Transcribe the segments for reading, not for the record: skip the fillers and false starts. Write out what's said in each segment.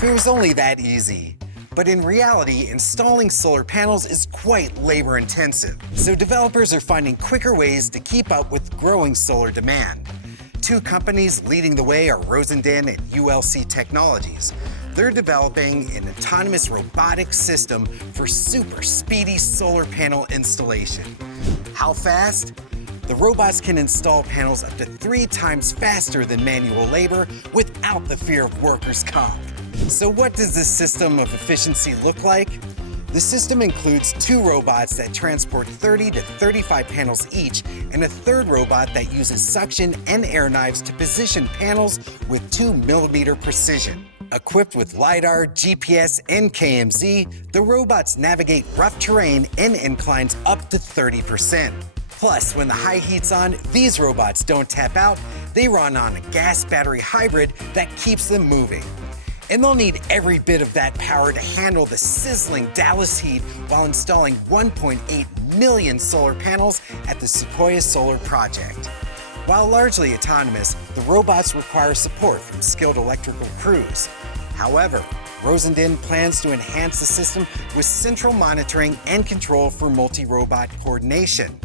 If it was only that easy. But in reality, installing solar panels is quite labor intensive. So developers are finding quicker ways to keep up with growing solar demand. Two companies leading the way are Rosendin and ULC Technologies. They're developing an autonomous robotic system for super speedy solar panel installation. How fast? The robots can install panels up to 3 times faster than manual labor without the fear of workers' comp. So what does this system of efficiency look like? The system includes 2 robots that transport 30 to 35 panels each, and a third robot that uses suction and air knives to position panels with 2mm precision. Equipped with LiDAR, GPS, and KMZ, the robots navigate rough terrain and inclines up to 30%. Plus, when the high heat's on, these robots don't tap out, they run on a gas battery hybrid that keeps them moving. And they'll need every bit of that power to handle the sizzling Dallas heat while installing 1.8 million solar panels at the Sequoia Solar Project. While largely autonomous, the robots require support from skilled electrical crews. However, Rosendin plans to enhance the system with central monitoring and control for multi-robot coordination.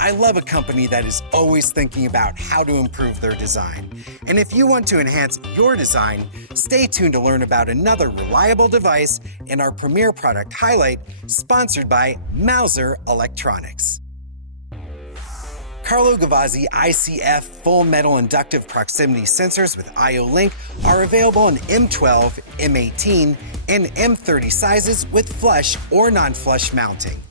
I love a company that is always thinking about how to improve their design. And if you want to enhance your design, stay tuned to learn about another reliable device in our premier product highlight, sponsored by Mouser Electronics. Carlo Gavazzi ICF full metal inductive proximity sensors with I/O link are available in M12, M18, and M30 sizes with flush or non-flush mounting.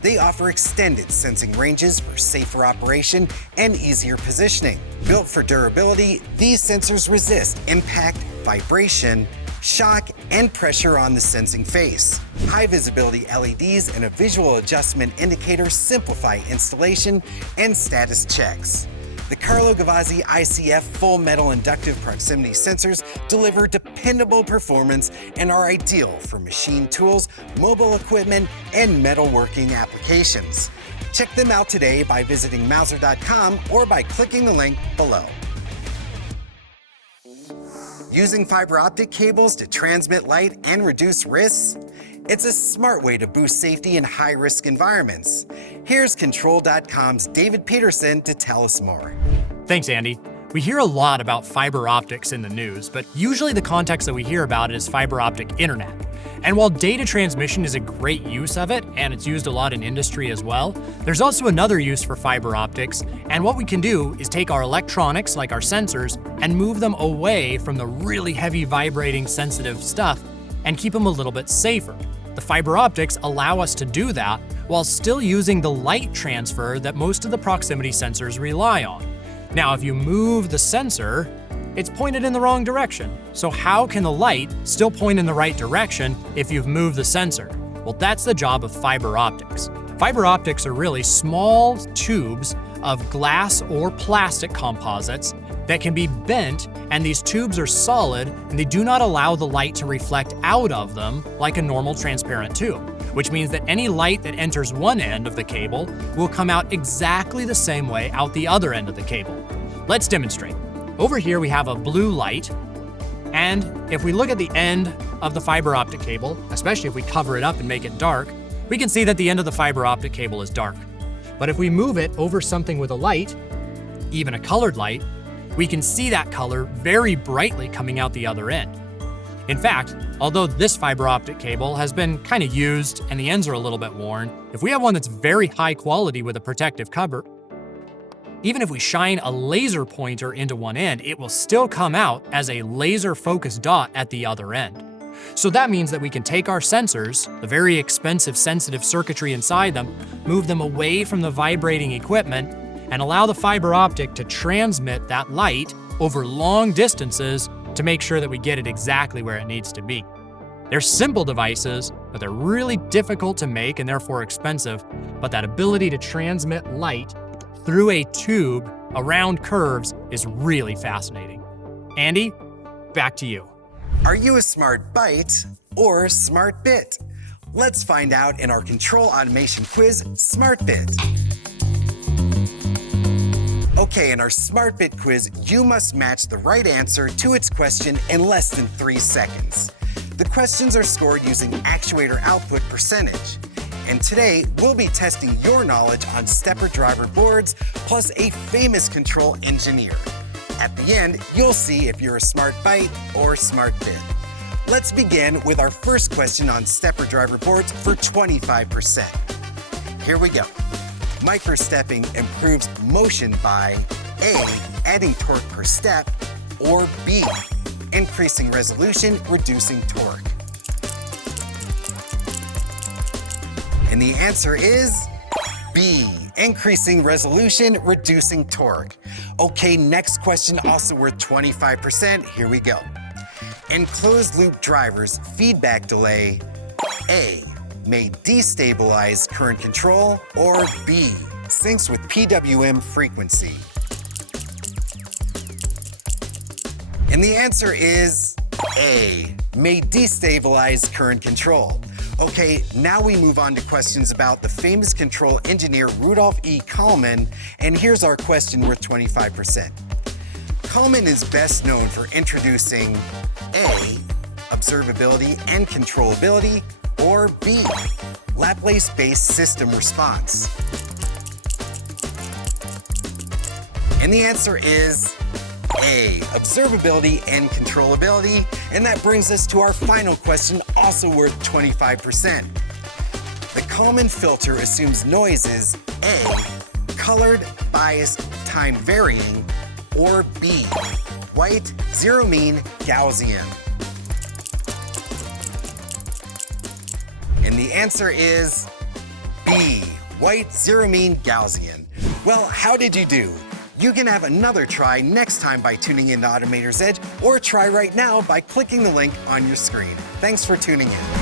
They offer extended sensing ranges for safer operation and easier positioning. Built for durability, these sensors resist impact, vibration, shock, and pressure on the sensing face. High visibility LEDs and a visual adjustment indicator simplify installation and status checks. The Carlo Gavazzi ICF full metal inductive proximity sensors deliver dependable performance and are ideal for machine tools, mobile equipment, and metalworking applications. Check them out today by visiting Mouser.com or by clicking the link below. Using fiber optic cables to transmit light and reduce risks? It's a smart way to boost safety in high-risk environments. Here's Control.com's David Peterson to tell us more. Thanks, Andy. We hear a lot about fiber optics in the news, but usually the context that we hear about it is fiber optic internet. And while data transmission is a great use of it, and it's used a lot in industry as well, there's also another use for fiber optics, and what we can do is take our electronics, like our sensors, and move them away from the really heavy vibrating sensitive stuff and keep them a little bit safer. The fiber optics allow us to do that while still using the light transfer that most of the proximity sensors rely on. Now, if you move the sensor, it's pointed in the wrong direction. So how can the light still point in the right direction if you've moved the sensor? Well, that's the job of fiber optics. Fiber optics are really small tubes of glass or plastic composites that can be bent, and these tubes are solid and they do not allow the light to reflect out of them like a normal transparent tube, which means that any light that enters one end of the cable will come out exactly the same way out the other end of the cable. Let's demonstrate. Over here we have a blue light, and if we look at the end of the fiber optic cable, especially if we cover it up and make it dark, we can see that the end of the fiber optic cable is dark. But if we move it over something with a light, even a colored light, we can see that color very brightly coming out the other end. In fact, although this fiber optic cable has been kind of used and the ends are a little bit worn, if we have one that's very high quality with a protective cover, even if we shine a laser pointer into one end, it will still come out as a laser focused dot at the other end. So that means that we can take our sensors, the very expensive sensitive circuitry inside them, move them away from the vibrating equipment, and allow the fiber optic to transmit that light over long distances to make sure that we get it exactly where it needs to be. They're simple devices, but they're really difficult to make and therefore expensive, but that ability to transmit light through a tube around curves is really fascinating. Andy, back to you. Are you a smart byte or a smart bit? Let's find out in our control automation quiz, Smart Bit. Okay, in our Smart Bit quiz, you must match the right answer to its question in less than 3 seconds. The questions are scored using actuator output percentage. And today, we'll be testing your knowledge on stepper driver boards, plus a famous control engineer. At the end, you'll see if you're a smart byte or smart bit. Let's begin with our first question on stepper driver boards for 25%. Here we go. Microstepping improves motion by A, adding torque per step, or B, increasing resolution, reducing torque. And the answer is B, increasing resolution, reducing torque. Okay, next question also worth 25%. Here we go. In closed-loop drivers, feedback delay, A, may destabilize current control, or B, syncs with PWM frequency. And the answer is A, may destabilize current control. Okay, now we move on to questions about the famous control engineer Rudolf E. Kalman, and here's our question worth 25%. Kalman is best known for introducing A, observability and controllability, or B, Laplace-based system response. And the answer is A, observability and controllability. And that brings us to our final question, also worth 25%. The Kalman filter assumes noise is A, colored, biased, time varying, or B, white, zero mean, Gaussian. And the answer is B, white, zero mean, Gaussian. Well, how did you do? You can have another try next time by tuning in to Automator's Edge, or try right now by clicking the link on your screen. Thanks for tuning in.